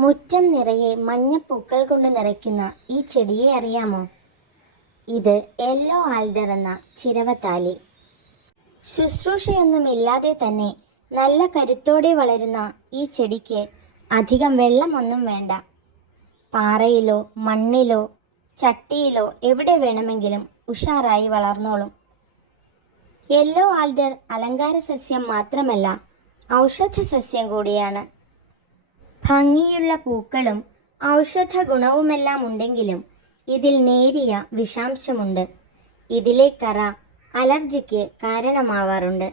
മുറ്റം നിറയെ മഞ്ഞപ്പൂക്കൾ കൊണ്ട് നിറയ്ക്കുന്ന ഈ ചെടിയെ അറിയാമോ? ഇത് യെല്ലോ ആൽഡർ എന്ന ചിരവത്താലി. ശുശ്രൂഷയൊന്നുമില്ലാതെ തന്നെ നല്ല കരുത്തോടെ വളരുന്ന ഈ ചെടിക്ക് അധികം വെള്ളമൊന്നും വേണ്ട. പാറയിലോ മണ്ണിലോ ചട്ടിയിലോ എവിടെ വേണമെങ്കിലും ഉഷാറായി വളർന്നോളും. യെല്ലോ ആൽഡർ അലങ്കാര സസ്യം മാത്രമല്ല, ഔഷധ സസ്യം കൂടിയാണ്. ഭംഗിയുള്ള പൂക്കളും ഔഷധ ഗുണവുമെല്ലാം ഉണ്ടെങ്കിലും ഇതിൽ നേരിയ വിഷാംശമുണ്ട്. ഇതിലെ കറ അലർജിക്ക് കാരണമാവാറുണ്ട്.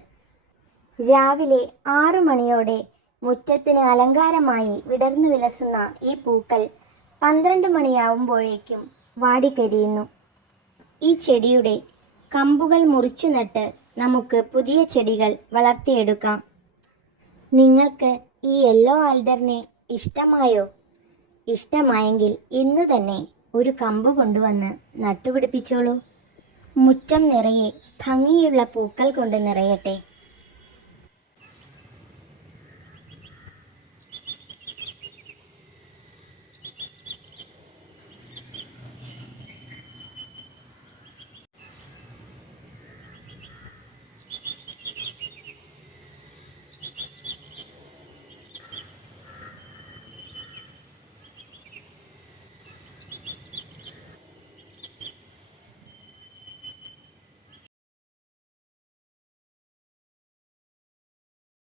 രാവിലെ 6 മണിയോടെ മുറ്റത്തിന് അലങ്കാരമായി വിടർന്നു വിലസുന്ന ഈ പൂക്കൾ 12 മണിയാവുമ്പോഴേക്കും വാടിക്കരിയുന്നു. ഈ ചെടിയുടെ കമ്പുകൾ മുറിച്ചു നട്ട് നമുക്ക് പുതിയ ചെടികൾ വളർത്തിയെടുക്കാം. നിങ്ങൾക്ക് ഈ യെല്ലോ ആൽഡറിനെ ഇഷ്ടമായോ? ഇഷ്ടമായെങ്കിൽ ഇന്നു തന്നെ ഒരു കമ്പ് കൊണ്ടുവന്ന് നട്ടുപിടിപ്പിച്ചോളൂ. മുറ്റം നിറയെ ഭംഗിയുള്ള പൂക്കൾ കൊണ്ട് നിറയട്ടെ.